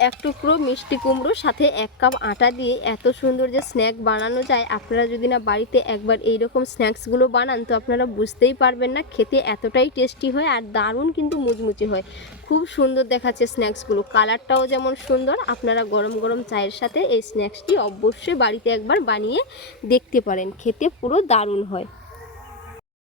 এক টুকরো মিষ্টি কুমড়ো, সাথে এক কাপ আটা দিয়ে এত সুন্দর যে স্ন্যাক বানানো যায়। আপনারা যদি না বাড়িতে একবার এই রকম স্ন্যাক্সগুলো বানান, তো আপনারা বুঝতেই পারবেন না খেতে এতটাই টেস্টি হয় আর দারুণ কিন্তু মুচমুচে হয়। খুব সুন্দর দেখাচ্ছে স্ন্যাক্সগুলো কালারটাও যেমন সুন্দর, আপনারা গরম গরম চায়ের সাথে এই স্ন্যাক্সটি অবশ্যই বাড়িতে একবার বানিয়ে দেখতে পারেন। খেতে পুরো দারুণ হয়।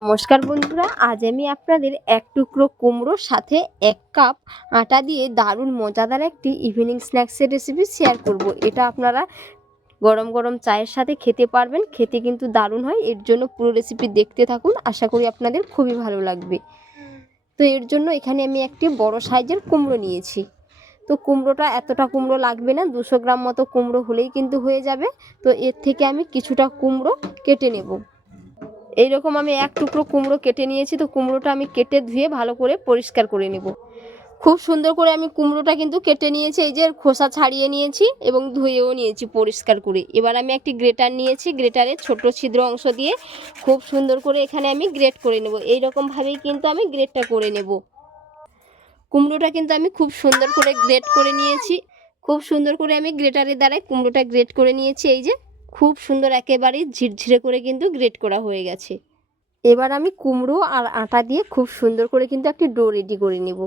নমস্কার বন্ধুরা, আজ আমি আপনাদের এক টুকরো কুমড়োর সাথে এক কাপ আটা দিয়ে দারুণ মজাদার একটি ইভিনিং স্ন্যাক্সের রেসিপি শেয়ার করব। এটা আপনারা গরম গরম চায়ের সাথে খেতে পারবেন, খেতে কিন্তু দারুণ হয়। এর জন্য পুরো রেসিপি দেখতে থাকুন, আশা করি আপনাদের খুবই ভালো লাগবে। তো এর জন্য এখানে আমি একটি বড় সাইজের কুমড়ো নিয়েছি। তো কুমড়োটা এতটা কুমড়ো লাগবে না, দুশো গ্রাম মতো কুমড়ো হলেই কিন্তু হয়ে যাবে। তো এর থেকে আমি কিছুটা কুমড়ো কেটে নেব। এইরকম আমি এক টুকরো কুমড়ো কেটে নিয়েছি, তো কুমড়োটা আমি কেটে ধুয়ে ভালো করে পরিষ্কার করে নেব। খুব সুন্দর করে আমি কুমড়োটা কিন্তু কেটে নিয়েছি, এই যে খোসা ছাড়িয়ে নিয়েছি এবং ধুয়েও নিয়েছি পরিষ্কার করে। এবার আমি একটি গ্রেটার নিয়েছি, গ্রেটারে ছোট ছিদ্র অংশ দিয়ে খুব সুন্দর করে এখানে আমি গ্রেট করে নেব। এইরকমভাবেই কিন্তু আমি গ্রেটটা করে নেব। কুমড়োটা কিন্তু আমি খুব সুন্দর করে গ্রেট করে নিয়েছি। খুব সুন্দর করে আমি গ্রেটারের দ্বারাই কুমড়োটা গ্রেট করে নিয়েছি, এই যে খুব সুন্দর একেবারেই ঝিরঝিরে করে কিন্তু গ্রেট করা হয়ে গেছে। এবার আমি কুমড়ো আর আটা দিয়ে খুব সুন্দর করে কিন্তু একটি ডো রেডি করে নেব।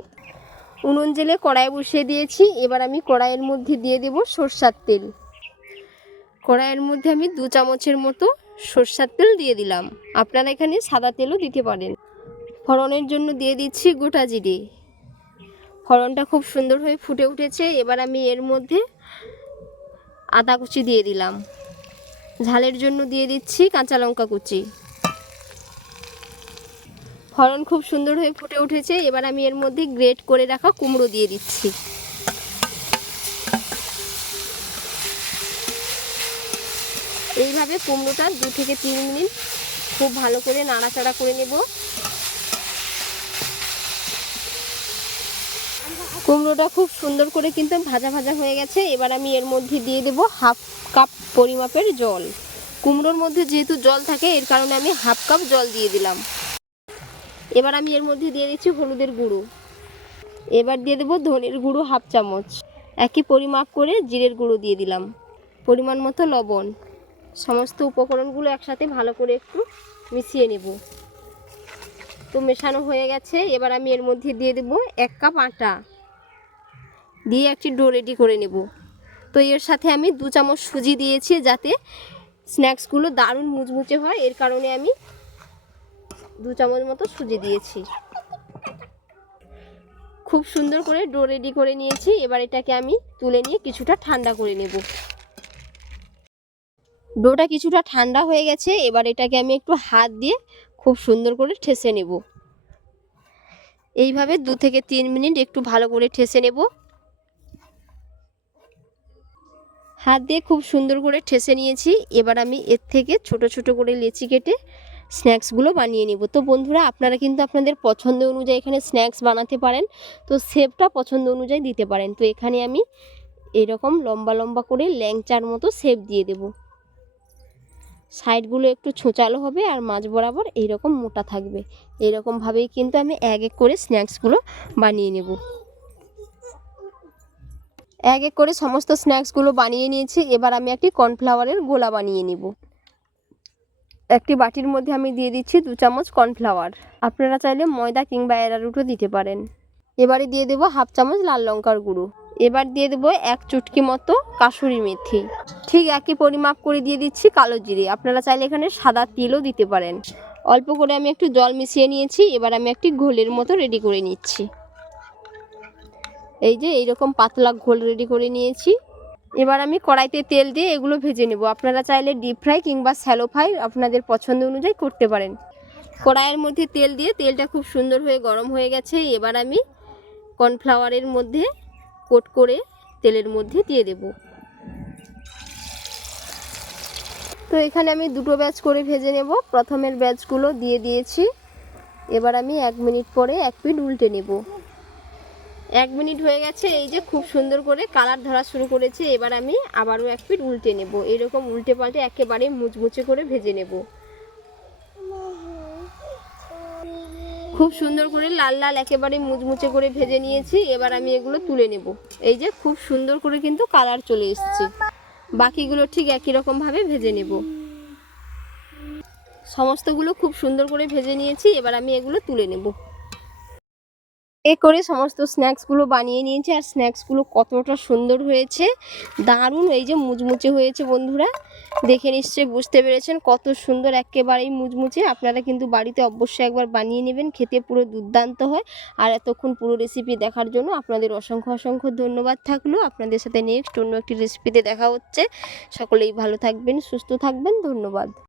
উনুন জেলে কড়াই বসিয়ে দিয়েছি, এবার আমি কড়াইয়ের মধ্যে দিয়ে দেব সর্ষার তেল। কড়াইয়ের মধ্যে আমি দু চামচের মতো সর্ষার তেল দিয়ে দিলাম। আপনারা এখানে সাদা তেলও দিতে পারেন। ফোড়নের জন্য দিয়ে দিচ্ছি গোটা জিরে। ফোড়নটা খুব সুন্দর হয়ে ফুটে উঠেছে, এবার আমি এর মধ্যে আদা কুচি দিয়ে দিলাম। ঝালের জন্য দিয়ে দিচ্ছি কাঁচা লঙ্কা কুচি। ফলন খুব সুন্দর হয়ে ফুটে উঠেছে। এবার আমি এর মধ্যে গ্রেট করে রাখা কুমড়ো দিয়ে দিচ্ছি। এইভাবে কুমড়োটা দু থেকে তিন মিনিট খুব ভালো করে নাড়াচাড়া করে নেব। কুমড়োটা খুব সুন্দর করে কিন্তু ভাজা ভাজা হয়ে গেছে। এবার আমি এর মধ্যে দিয়ে দেব হাফ কাপ পরিমাপের জল। কুমড়োর মধ্যে যেহেতু জল থাকে, এর কারণে আমি হাফ কাপ জল দিয়ে দিলাম। এবার আমি এর মধ্যে দিয়ে দিচ্ছি হলুদের গুঁড়ো। এবার দিয়ে দেবো ধনের গুঁড়ো হাফ চামচ। একই পরিমাপ করে জিরের গুঁড়ো দিয়ে দিলাম। পরিমাণ মতো লবণ। সমস্ত উপকরণগুলো একসাথে ভালো করে একটু মিশিয়ে নেব। তো মেশানো হয়ে গেছে। এবার আমি এর মধ্যে দিয়ে দেবো এক কাপ আটা। দিয়ে একটি ডো রেডি করে নেব। তো এর সাথে আমি দু চামচ সুজি দিয়েছি যাতে স্ন্যাক্সগুলো দারুণ মুচমুচে হয়। এর কারণে আমি দু চামচ মতো সুজি দিয়েছি। খুব সুন্দর করে ডো রেডি করে নিয়েছি। এবার এটাকে আমি তুলে নিয়ে কিছুটা ঠান্ডা করে নেব। ডোটা কিছুটা ঠান্ডা হয়ে গেছে। এবার এটাকে আমি একটু হাত দিয়ে খুব সুন্দর করে ঠেসে নেব। এইভাবে দু থেকে তিন মিনিট একটু ভালো করে ঠেসে নেব। হাত দিয়ে খুব সুন্দর করে ঠেসে নিয়েছি। এবার আমি এর থেকে ছোট ছোট করে লেচি কেটে স্ন্যাক্সগুলো বানিয়ে নিব। তো বন্ধুরা, আপনারা কিন্তু আপনাদের পছন্দ অনুযায়ী এখানে স্ন্যাক্স বানাতে পারেন। তো শেপটা পছন্দ অনুযায়ী দিতে পারেন। তো এখানে আমি এরকম লম্বা লম্বা করে ল্যাংচার মতো শেপ দিয়ে দেব। সাইডগুলো একটু ছোঁচালো হবে আর মাঝ বরাবর এইরকম মোটা থাকবে। এইরকমভাবেই কিন্তু আমি এক এক করে স্ন্যাক্সগুলো বানিয়ে নেব। এক এক করে সমস্ত স্ন্যাক্সগুলো বানিয়ে নিয়েছি। এবার আমি একটি কর্নফ্লাওয়ারের গোলা বানিয়ে নিব। একটি বাটির মধ্যে আমি দিয়ে দিচ্ছি দু চামচ কর্নফ্লাওয়ার আপনারা চাইলে ময়দা কিংবা অ্যারারুটও দিতে পারেন। এবারে দিয়ে দেবো হাফ চামচ লাল লঙ্কার গুঁড়ো। এবার দিয়ে দেবো এক চুটকি মতো কাসুরি মেথি। ঠিক একই পরিমাপ করে দিয়ে দিচ্ছি কালো জিরে। আপনারা চাইলে এখানে সাদা তিলও দিতে পারেন। অল্প করে আমি একটু জল মিশিয়ে নিয়েছি। এবার আমি একটি ঘোলের মতো রেডি করে নিচ্ছি। এই যে এইরকম পাতলা ঘোল রেডি করে নিয়েছি। এবার আমি কড়াইতে তেল দিয়ে এগুলো ভেজে নেব। আপনারা চাইলে ডিপ ফ্রাই কিংবা স্যালো ফ্রাই আপনাদের পছন্দ অনুযায়ী করতে পারেন। কড়াইয়ের মধ্যে তেল দিয়ে তেলটা খুব সুন্দর হয়ে গরম হয়ে গেছে। এবার আমি কর্নফ্লাওয়ারের মধ্যে কোট করে তেলের মধ্যে দিয়ে দেব। তো এখানে আমি দুটো ব্যাচ করে ভেজে নেব। প্রথমের ব্যাচগুলো দিয়ে দিয়েছি। এবার আমি এক মিনিট পরে এক পিঠ উল্টে নেব। এক মিনিট হয়ে গেছে, এই যে খুব সুন্দর করে কালার ধরা শুরু করেছে, এবার আমি আবারও এক পিঠ উল্টে নেব। এরকম উল্টে পাল্টে একেবারে মুচমুচে করে ভেজে নেব। খুব সুন্দর করে লাল লাল একেবারে মুচমুচে করে ভেজে নিয়েছি, এবার আমি এগুলো তুলে নেব। এই যে খুব সুন্দর করে কিন্তু কালার চলে এসছে। বাকিগুলো ঠিক একই রকমভাবে ভেজে নেব। সমস্তগুলো খুব সুন্দর করে ভেজে নিয়েছি, এবার আমি এগুলো তুলে নেব। এ করে সমস্ত স্ন্যাক্সগুলো বানিয়ে নিয়েছি, আর স্ন্যাক্সগুলো কতটা সুন্দর হয়েছে। দারুণ, এই যে মুচমুচে হয়েছে বন্ধুরা। দেখে নিশ্চয়ই বুঝতে পেরেছেন কত সুন্দর একেবারেই মুচমুচে। আপনারা কিন্তু বাড়িতে অবশ্যই একবার বানিয়ে নেবেন, খেতে পুরো দুর্দান্ত হয়। আর এতক্ষণ পুরো রেসিপি দেখার জন্য আপনাদের অসংখ্য অসংখ্য ধন্যবাদ থাকল। আপনাদের সাথে নেক্সট অন্য একটি রেসিপিতে দেখা হচ্ছে। সকলেই ভালো থাকবেন, সুস্থ থাকবেন, ধন্যবাদ।